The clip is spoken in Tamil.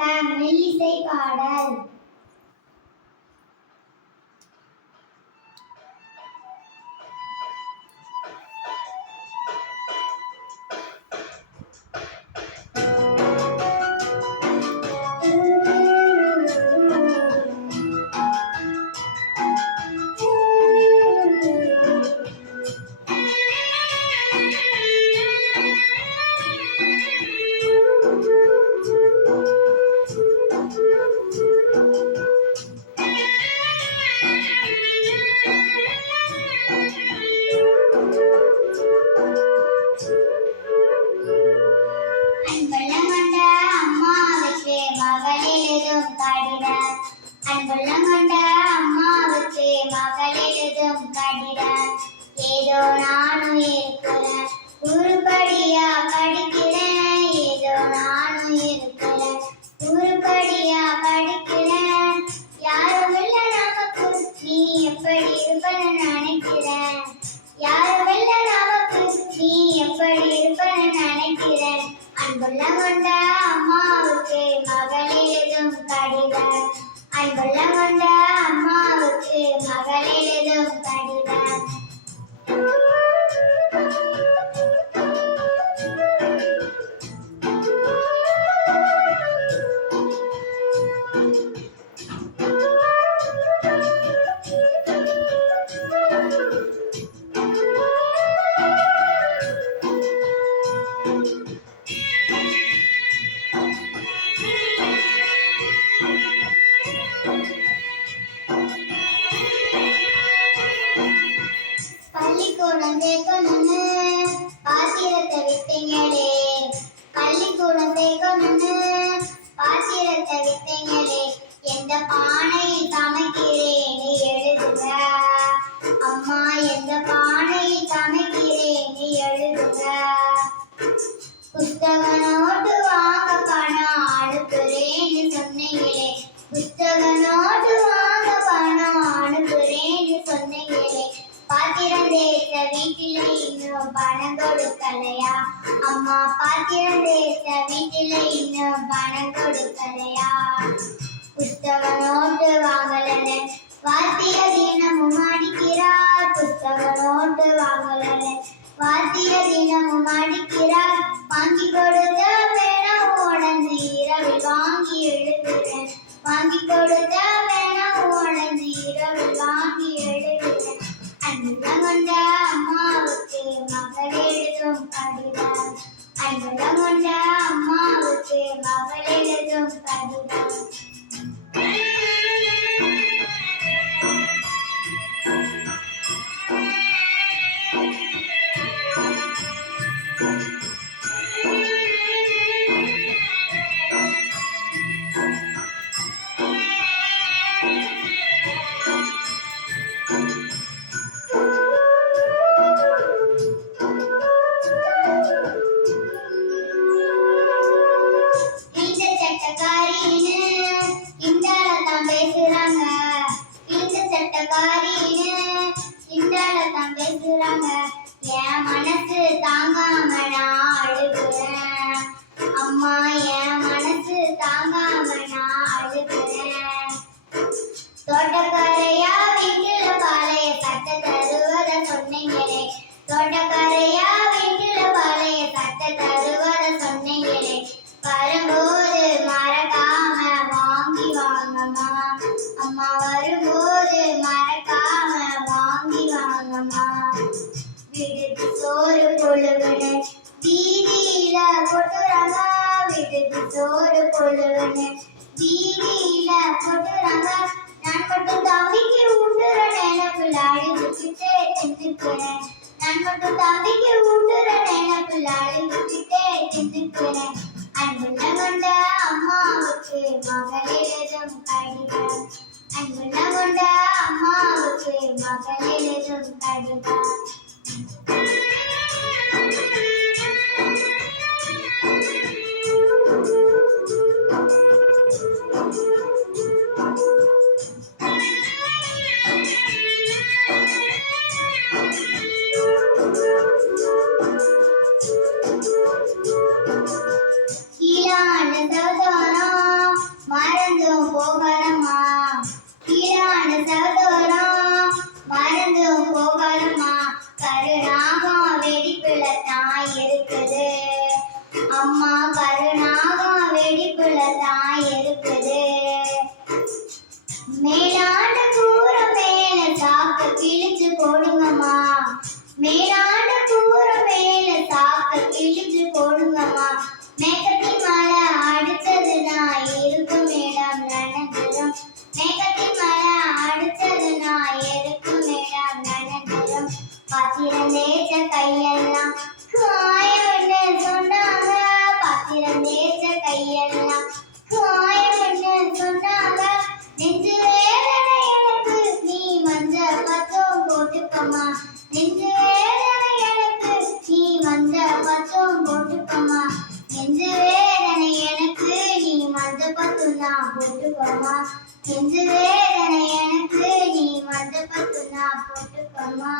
வணக்கம். மெல்லிசை பாடல். அன்புள்ளம் கொண்ட அம்மாவுக்கு மகள் எழுதும் கடிதம். ஏதோ நானும் இருக்கிறேன், உருப்படியா படிக்கிறேன். ஏதோ நானும் இருக்கிறேன், உருப்படியா படிக்கிறேன். யாரும் இல்ல நமக்கு, நீ எப்படி இருப்பன்னு நினைக்கிறேன். யாரும் இல்ல நமக்கு, நீ எப்படி இருப்பன்னு நினைக்கிறேன். அன்புள்ளம் கொண்ட அம்மாவுக்கு மகள் எழுதும் கடிதம். அன்புள்ளம் கொண்ட அம்மாவுக்கு மகள் எழுதும் கடிதம். பள்ளிக்கூடம் சேர்க்கணும்னு பாத்திரத்தை விட்டீங்களே, பள்ளிக்கூடம் சேர்க்கணும்னு பாத்திரத்தை விட்டீங்களே. எந்த பானையில் சமைக்கிறேன்னு எழுதுங்க அம்மா, எந்த பானையில் சமைக்கிறேன்னு எழுதுங்க. புஸ்தக நோட்டு வாங்க பணம் அனுப்புறேன்னு சொன்னீங்களே, புஸ்தக நோட்டு வாங்க பணம் அனுப்புறேன்னு சொன்னீங்களே. பாத்திரம் தேய்த்த வீட்டில இன்னும் பணம் கொடுக்கலையா அம்மா, பாத்திரம் தேய்த்த வீட்டில இன்னும் பணம் கொடுக்கலையா. புஸ்தக நோட்டு வாங்கலன்னு வாத்திய தினமும் அடிக்கிறார், புஸ்தக நோட்டு வாங்கலன்னு வாத்திய தினமும் அடிக்கிறார். வாங்கி கொடுத்த வேணா உடஞ்சு இரவில் வாங்கி எழுதுறேன், வாங்கி கொடுத்த வேணா உடஞ்சு இரவில் வாங்கி எழுதுறேன். அன்புள்ளம் கொண்ட அம்மாவுக்கு மகள் எழுதும் கடிதம். அன்புள்ளம் கொண்ட அம்மாவுக்கு மகள் எழுதும் கடிதம். என் மனசு தாங்காம நான் அழுகுறேன் அம்மா, என் மனசு தாங்காம நான் அழுகுறேன். தோட்டக்காரையா வீட்டுல பழைய சட்டை தருவத சொன்னீங்களே, தோட்டக்காரையா வீட்டுல பழைய சட்டை தருவத சொன்னீங்களே. வரும்போது மறக்காம வாங்கி வாங்கம்மா அம்மா, வரும்போது மறக்காம வாங்கி வாங்கம்மா. விடுதி சோறு பொழுவனு வீதியில கொட்டுறாங்க, விடுதி சோறு பொழுவனு வீதியில கொட்டுறாங்க. நான் மட்டும் தம்பிக்கு உண்டுற நினைப்புல அழுதுகிட்டே தின்னுக்கிறேன், நான் மட்டும் தம்பிக்கு உண்டுற நினைப்புல அழுதுகிட்டே தின்னுக்கிறேன். அன்புள்ளம் கொண்ட அம்மாவுக்கு மகள் எழுதும் கடிதம். அன்புள்ளம் கொண்ட அம்மாவுக்கு மகள் எழுதும் கடிதம். கீழான சவதானம் பாத்திரம் தேய்ச்ச கையெல்லாம் காயம்னு சொன்னாங்க. பாத்திரம் தேய்ச்ச கையெல்லாம் காயம்னு சொன்னாங்க. நெஞ்சு வேதனை எனக்கு நீ மஞ்ச பத்தம் போட்டுக்கம்மா. நெஞ்சு வேதனை எனக்கு நீ மஞ்ச பத்தம் போட்டுக்கம்மா. நெஞ்சு வேதனை எனக்கு நீ மஞ்ச பத்தம் தான் போட்டுக்கம்மா. நெஞ்சு வேதனை எனக்கு நீ மஞ்ச பத்தம் தான் போட்டுக்கம்மா.